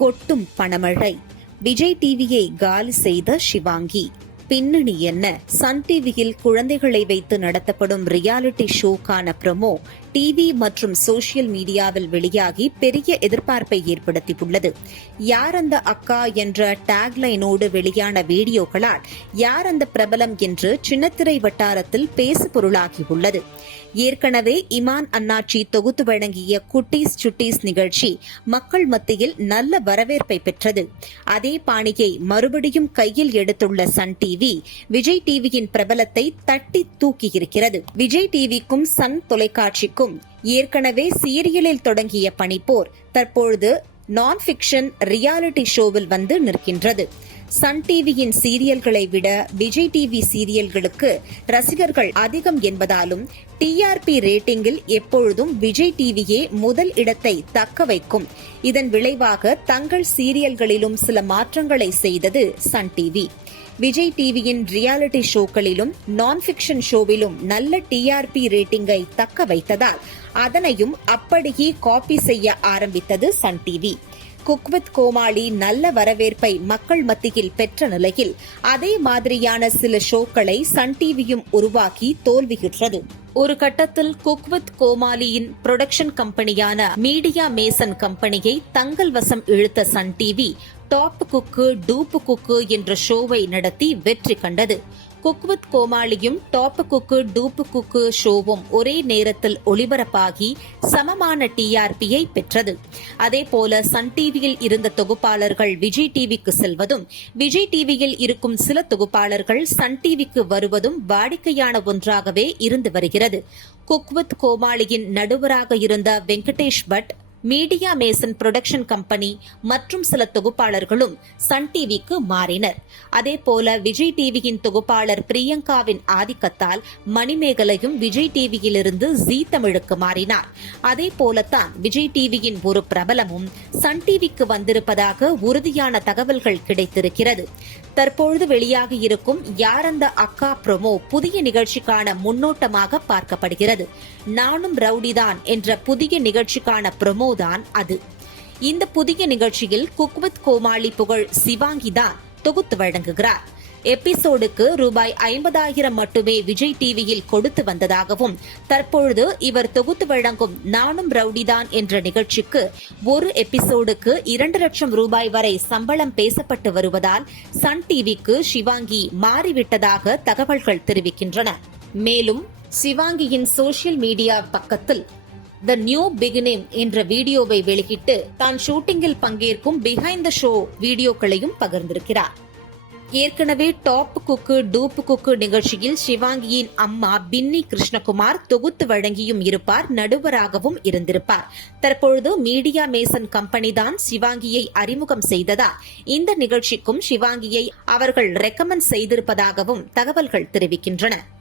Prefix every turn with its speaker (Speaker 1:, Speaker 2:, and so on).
Speaker 1: கொட்டும் பணமழை விஜய் டிவியை காலி செய்த ஷிவாங்கி பின்னணி என்ன? சன் டிவியில் குழந்தைகளை வைத்து நடத்தப்படும் ரியாலிட்டி ஷோக்கான ப்ரமோ டிவி மற்றும் சோசியல் மீடியாவில் வெளியாகி பெரிய எதிர்பார்ப்பை ஏற்படுத்தியுள்ளது. யார் அந்த அக்கா என்ற டேக்லைனோடு வெளியான வீடியோக்களால் யார் அந்த பிரபலம் என்று சின்னத்திரை வட்டாரத்தில் பேசு பொருளாகியுள்ளது ஏற்கனவே இமான் அண்ணாச்சி தொகுத்து வழங்கிய குட்டீஸ் சுட்டீஸ் நிகழ்ச்சி மக்கள் மத்தியில் நல்ல வரவேற்பை பெற்றது. அதே பாணியை மறுபடியும் கையில் எடுத்துள்ள சன் டிவி விஜய் டிவியின் பிரபலத்தை தட்டி தூக்கியிருக்கிறது. விஜய் டிவிக்கும் சன் தொலைக்காட்சிக்கும் ஏற்கனவே சீரியலில் தொடங்கிய பனிப்போர் தற்பொழுது நான் ஃபிக்ஷன் ரியாலிட்டி ஷோவில் வந்து நிற்கின்றது. சன் டிவியின் சீரியல்களை விட விஜய் டிவி சீரியல்களுக்கு ரசிகர்கள் அதிகம் என்பதாலும் டிஆர்பி ரேட்டிங்கில் எப்பொழுதும் விஜய் டிவியே முதல் இடத்தை தக்க வைக்கும். இதன் விளைவாக தங்கள் சீரியல்களிலும் சில மாற்றங்களை செய்தது சன் டிவி. விஜய் டிவியின் ரியாலிட்டி ஷோக்களிலும் நான் ஃபிக்ஷன் ஷோவிலும் நல்ல டிஆர்பி ரேட்டிங்கை தக்க வைத்ததால் அதனையும் அப்படியே காப்பி செய்ய ஆரம்பித்தது சன் டிவி குக்வித் கோமாளி நல்ல வரவேற்பை மக்கள் மத்தியில் பெற்ற நிலையில் அதே மாதிரியான சில ஷோக்களை சன் டிவியும் உருவாக்கி தோல்வியுற்றது. ஒரு கட்டத்தில் குக்வித் கோமாளியின் புரொடக்ஷன் கம்பெனியான மீடியா மேசன் கம்பெனியை தங்கள் வசம் இழுத்த Sun TV top cook dupe cook என்ற ஷோவை நடத்தி வெற்றி கண்டது. குக்வித் கோமாளியும் டாப் குக்கு டூப்பு குக்கு ஷோவும் ஒரே நேரத்தில் ஒளிபரப்பாகி சமமான டிஆர்பியை பெற்றது. அதேபோல சன் டிவியில் இருந்த தொகுப்பாளர்கள் விஜய் டிவிக்கு செல்வதும் விஜய் டிவியில் இருக்கும் சில தொகுப்பாளர்கள் சன் டிவிக்கு வருவதும் வாடிக்கையான ஒன்றாகவே இருந்து வருகிறது. குக்வித் கோமாளியின் நடுவராக இருந்த Venkatesh Bhat media mason production company மற்றும் சில தொகுப்பாளர்களும் சன் டிவிக்கு மாறினர். அதேபோல விஜய் டிவியின் தொகுப்பாளர் பிரியங்காவின் ஆதிக்கத்தால் மணிமேகலையும் விஜய் டிவியிலிருந்து ஜீ தமிழுக்கு மாறினார். அதே போலத்தான் விஜய் டிவியின் ஒரு பிரபலமும் சன் டிவிக்கு வந்திருப்பதாக உறுதியான தகவல்கள் கிடைத்திருக்கிறது. தற்பொழுது வெளியாகி இருக்கும் யார் அந்த அக்கா ப்ரோமோ புதிய நிகழ்ச்சிக்கான முன்னோட்டமாக பார்க்கப்படுகிறது. நானும் ரவுடிதான் என்ற புதிய நிகழ்ச்சிக்கான ப்ரோமோ தான் அது. இந்த புதிய நிகழ்ச்சியில் குக்வித் கோமாளி புகழ் சிவாங்கி தான் தொகுத்து வழங்குகிறார். எபிசோடுக்கு ரூபாய் ஐம்பதாயிரம் மட்டுமே விஜய் டிவியில் கொடுத்து வந்ததாகவும் தற்பொழுது இவர் தொகுத்து வழங்கும் நானும் ரவுடிதான் என்ற நிகழ்ச்சிக்கு ஒரு எபிசோடுக்கு இரண்டு லட்சம் ரூபாய் வரை சம்பளம் பேசப்பட்டு வருவதால் சன் டிவிக்கு சிவாங்கி மாறிவிட்டதாக தகவல்கள் தெரிவிக்கின்றன. மேலும் சிவாங்கியின் சோசியல் மீடியா பக்கத்தில் த நியூ பிகினிங் என்ற வீடியோவை வெளியிட்டு தான் ஷூட்டிங்கில் பங்கேற்கும் பிஹைண்ட் த ஷோ வீடியோக்களையும் பகிர்ந்திருக்கிறார். ஏற்கனவே டாப் குக்கு டூப் குக்கு நிகழ்ச்சியில் சிவாங்கியின் அம்மா பின்னி கிருஷ்ணகுமார் தொகுத்து வழங்கியும் இருப்பார் நடுவராகவும் இருந்திருப்பார். தற்பொழுது மீடியா மேசன் கம்பெனி தான் சிவாங்கியை அறிமுகம் செய்ததா? இந்த நிகழ்ச்சிக்கும் சிவாங்கியை அவர்கள் ரெக்கமெண்ட் செய்திருப்பதாகவும் தகவல்கள் தெரிவிக்கின்றன.